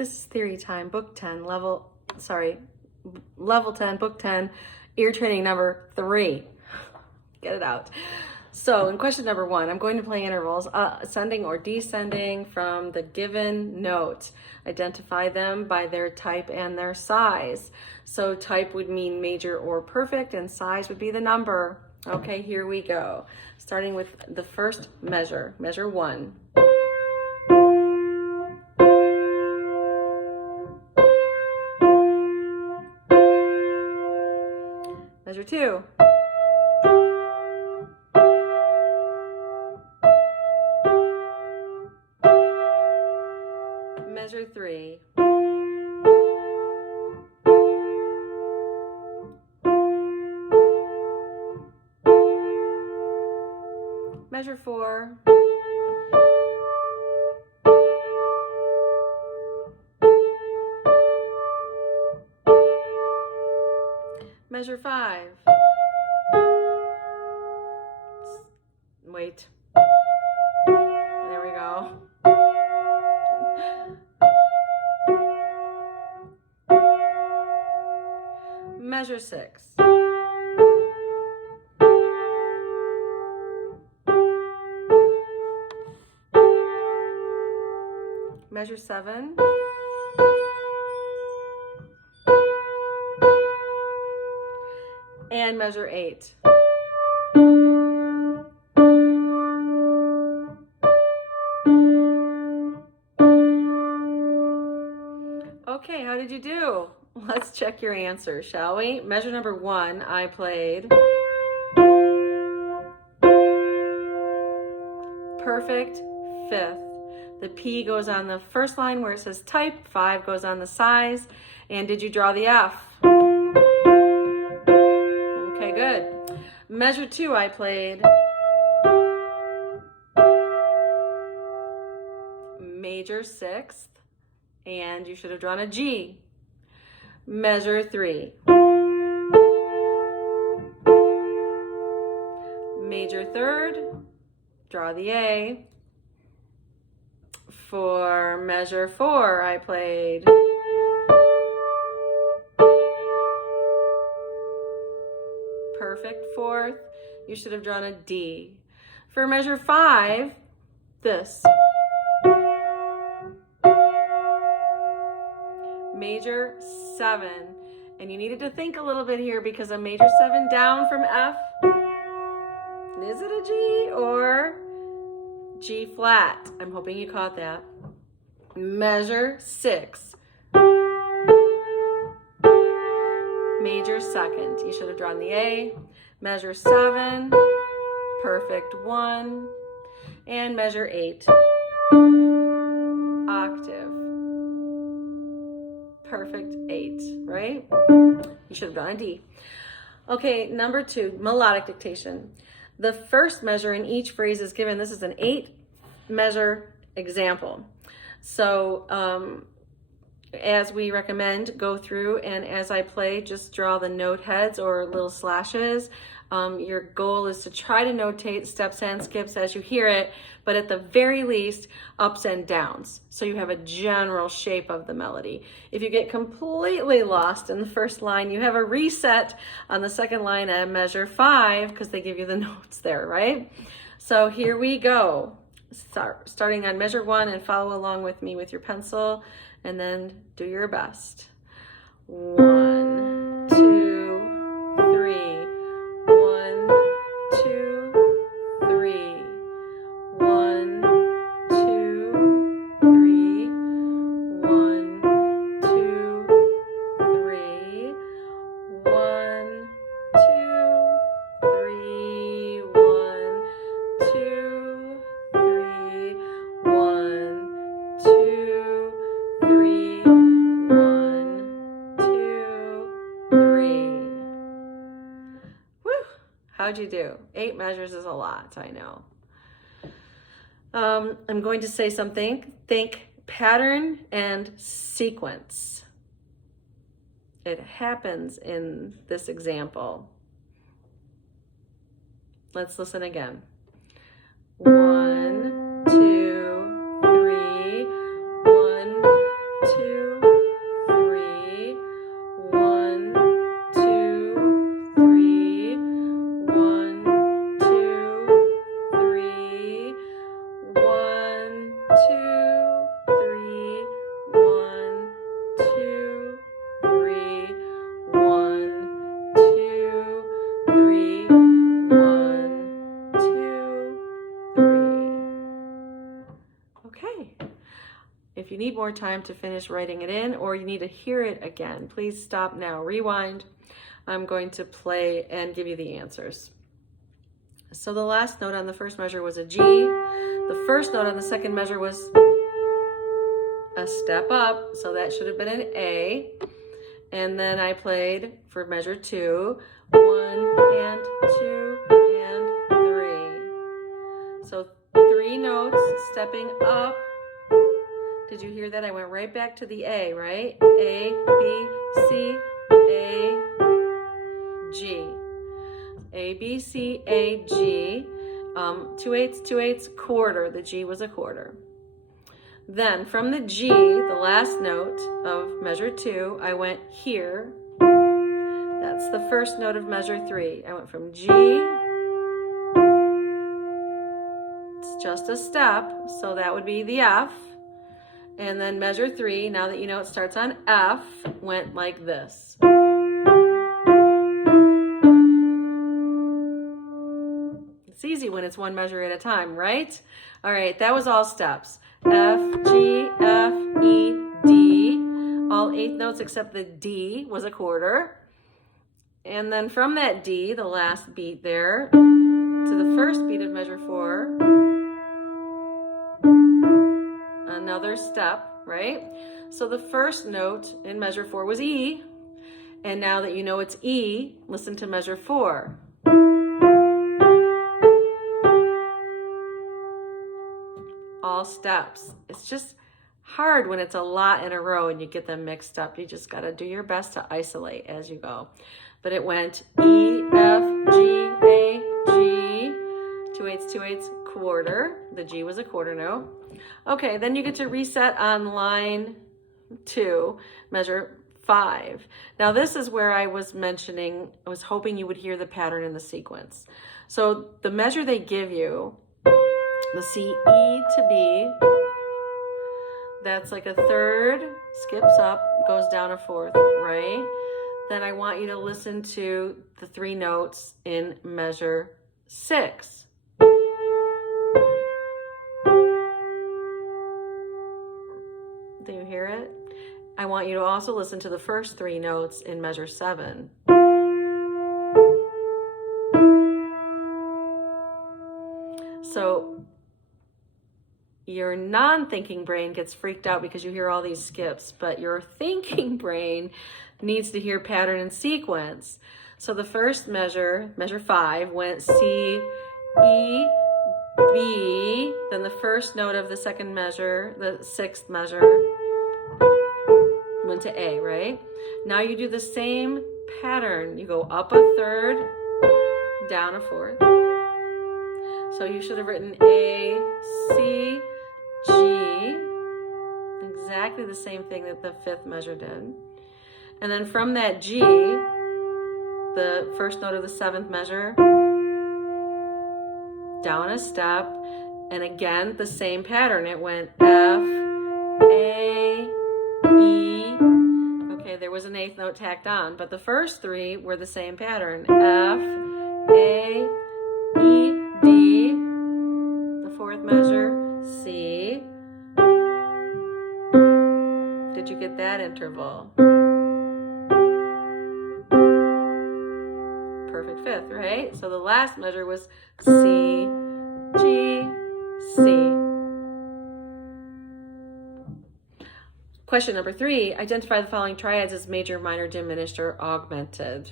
This is theory time, book 10, level 10, book 10, ear training number 3. Get it out. So in question number 1, I'm going to play intervals, ascending or descending from the given note. Identify them by their type and their size. So type would mean major or perfect, and size would be the number. Okay, here we go. Starting with the first measure, measure 1. Measure 2. Measure 3. Measure 4. Measure 5. Wait. There we go. Measure 6. Measure 7. And measure 8. Okay, how did you do? Let's check your answers, shall we? Measure number 1, I played perfect 5th. The P goes on the first line where it says type, 5 goes on the size, and did you draw the F? Okay, good. Measure 2, I played major 6th, and you should have drawn a G. Measure 3, major 3rd, draw the A. For measure 4, I played perfect 4th. You should have drawn a D. For measure 5, this. Major 7. And you needed to think a little bit here because a major 7 down from F. Is it a G or G flat? I'm hoping you caught that. Measure 6. Major 2nd. You should have drawn the A. Measure 7. Perfect 1. And measure 8. Octave. Perfect 8, right? You should have done a D. Okay, number 2, melodic dictation. The first measure in each phrase is given. This is an 8-measure example. So as we recommend, go through and as I play, just draw the note heads or little slashes. Your goal is to try to notate steps and skips as you hear it, but at the very least, ups and downs. So you have a general shape of the melody. If you get completely lost in the first line, you have a reset on the second line at measure 5 because they give you the notes there, right? So here we go. Starting on measure 1 and follow along with me with your pencil and then do your best. 1, 2, 3. 1, 2, 3. 1, 2, 3. 1, 2, 3. 1, 2, 3. 1, 2, 3. 1, 2, 3. 1, 2, 3. Woo! How'd you do? 8 measures is a lot, I know. I'm going to say something. Think pattern and sequence. It happens in this example. Let's listen again. 1, 2, 3. 1, 2. need more time to finish writing it in, or you need to hear it again, please stop now, rewind. I'm going to play and give you the answers. So the last note on the first measure was a G. The first note on the second measure was a step up, so that should have been an A. And then I played for measure 2, 1 and 2 and 3. So 3 notes stepping up. Did you hear that? I went right back to the A, right? A, B, C, A, G. A, B, C, A, G. 2/8, 2/8, quarter. The G was a quarter. Then from the G, the last note of measure 2, I went here. That's the first note of measure 3. I went from G. It's just a step, so that would be the F. And then measure 3, now that you know it starts on F, went like this. It's easy when it's one measure at a time, right? All right, that was all steps. F, G, F, E, D. All 8 notes except the D was a quarter. And then from that D, the last beat there, to the first beat of measure 4, another step, right? So the first note in measure 4 was E. And now that you know it's E, listen to measure 4. All steps. It's just hard when it's a lot in a row and you get them mixed up. You just got to do your best to isolate as you go. But it went E, F, G, A, G, 2/8, 2/8, quarter. The G was a quarter note. Okay, then you get to reset on line 2, measure 5. Now this is where I was hoping you would hear the pattern in the sequence. So the measure they give you, the C, E to B, that's like a third, skips up, goes down a fourth, right? Then I want you to listen to the 3 notes in measure 6. Do you hear it? I want you to also listen to the first 3 notes in measure 7. So your non-thinking brain gets freaked out because you hear all these skips, but your thinking brain needs to hear pattern and sequence. So the first measure, measure 5, went C, E, B, then the first note of the second measure, the 6th measure, went to A, right? Now you do the same pattern. You go up a third, down a fourth. So you should have written A, C, G, exactly the same thing that the 5th measure did. And then from that G, the first note of the 7th measure, down a step, and again, the same pattern. It went F, A, E. Okay, there was an 8th note tacked on, but the first 3 were the same pattern. F, A, E, D, the 4th measure, C. Did you get that interval? Perfect 5th, right? So the last measure was C, G, C. Question number 3, identify the following triads as major, minor, diminished, or augmented.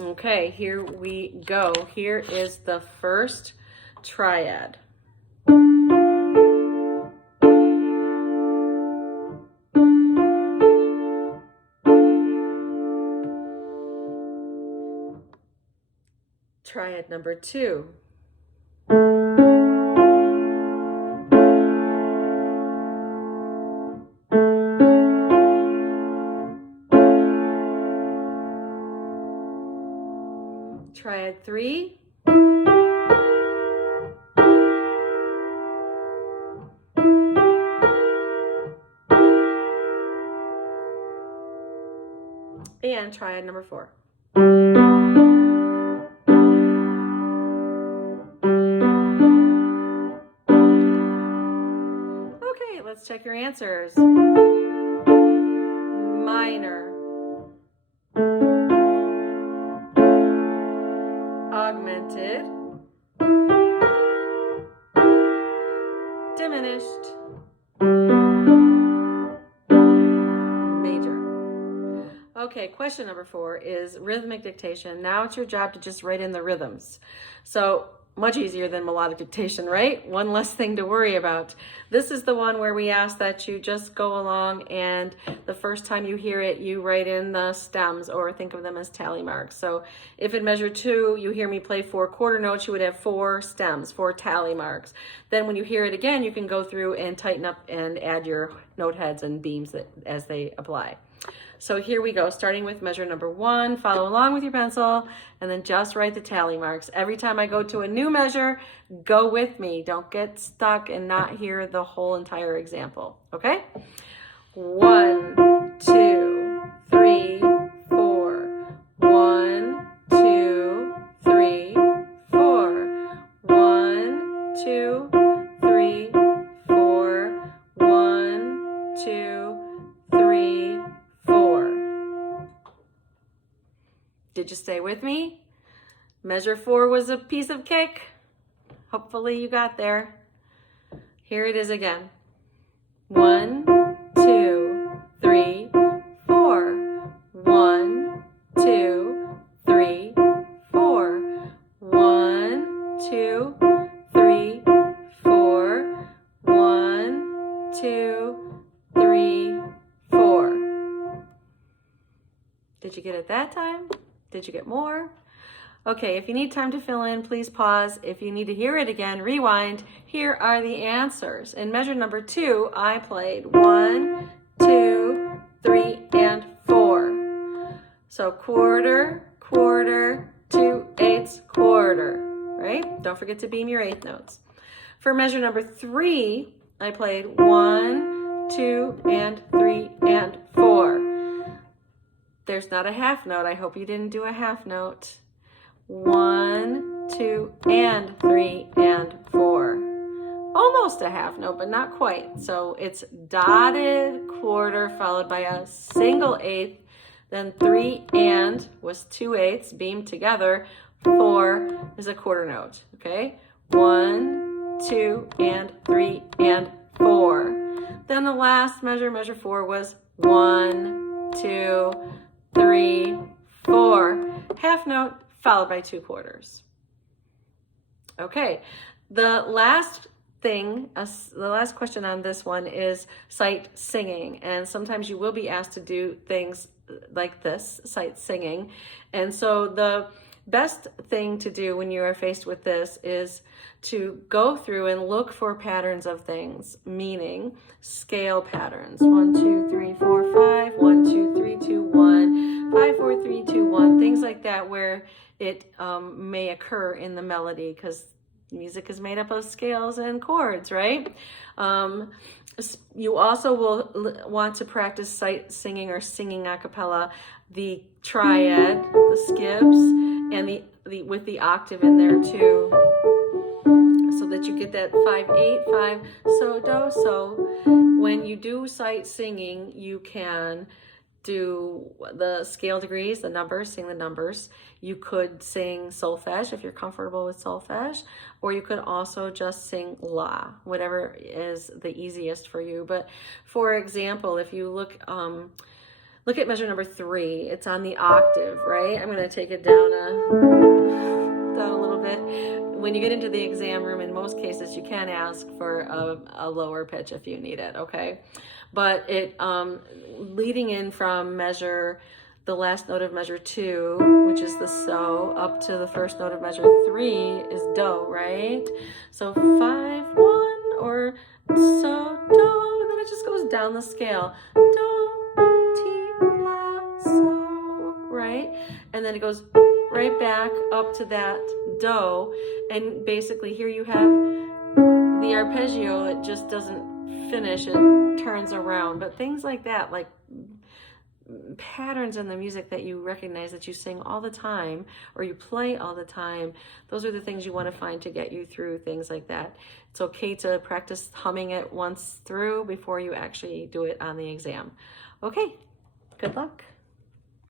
Okay, here we go. Here is the first triad. Triad number 2. Triad 3. And triad number 4. let's check your answers. Minor, augmented, diminished, major. Okay, question number 4 is rhythmic dictation. Now it's your job to just write in the rhythms. So much easier than melodic dictation, right? One less thing to worry about. This is the one where we ask that you just go along and the first time you hear it, you write in the stems or think of them as tally marks. So if in measure 2, you hear me play 4 quarter notes, you would have 4 stems, 4 tally marks. Then when you hear it again, you can go through and tighten up and add your note heads and beams as they apply. So here we go, starting with measure number 1, follow along with your pencil, and then just write the tally marks. Every time I go to a new measure, go with me. Don't get stuck and not hear the whole entire example, okay? 1, 2, 3, 4. 1, 2, 3, 4. 1, 2, 3, 4. 1, 2, 3, 4. Did you stay with me? Measure 4 was a piece of cake. Hopefully you got there. Here it is again. 1, 2, 3, 4. 1, 2, 3, 4. 1, 2, 3, 4. 1, 2, 3, 4. Did you get it that time? Did you get more? Okay, if you need time to fill in, please pause. If you need to hear it again, rewind. Here are the answers. In measure number 2, I played 1, 2, 3, and 4. So quarter, quarter, 2/8, quarter, right? Don't forget to beam your 8th notes. For measure number 3, I played 1, 2, and 3, and 4. There's not a half note. I hope you didn't do a half note. 1, 2, and 3, and 4. Almost a half note, but not quite. So it's dotted quarter followed by a single 8th, then 3 and was 2/8 beamed together. 4 is a quarter note, okay? 1, 2, and 3, and 4. Then the last measure, measure 4, was 1, 2, 3, 4. Half note followed by 2 quarters. Okay, the last thing, the last question on this one is sight singing. And sometimes you will be asked to do things like this, sight singing. And so the best thing to do when you are faced with this is to go through and look for patterns of things, meaning scale patterns. 1, 2, 3, 4, 5, 1, 2, 3, 2, 1, 5, 4, 3, 2, 1, things like that where it may occur in the melody because music is made up of scales and chords, right? You also will want to practice sight singing or singing a cappella, the triad, the skips, and the with the octave in there too, so that you get that 5, 8, 5, so, do, so. When you do sight singing, you can do the scale degrees, the numbers, sing the numbers. You could sing solfege if you're comfortable with solfege, or you could also just sing la, whatever is the easiest for you. But for example, if you look at measure number 3, it's on the octave, right? I'm going to take it down a little bit. When you get into the exam room, in most cases, you can ask for a lower pitch if you need it, okay? But it leading in from the last note of measure 2, which is the so, up to the first note of measure 3 is do, right? So 5, 1, or so, do, and then it just goes down the scale. Do, ti, la, so, right? And then it goes right back up to that do, and basically here you have the arpeggio. It just doesn't finish, it turns around. But things like that, like patterns in the music that you recognize that you sing all the time or you play all the time. Those are the things you want to find to get you through things like that. It's okay to practice humming it once through before you actually do it on the exam. Okay, good luck.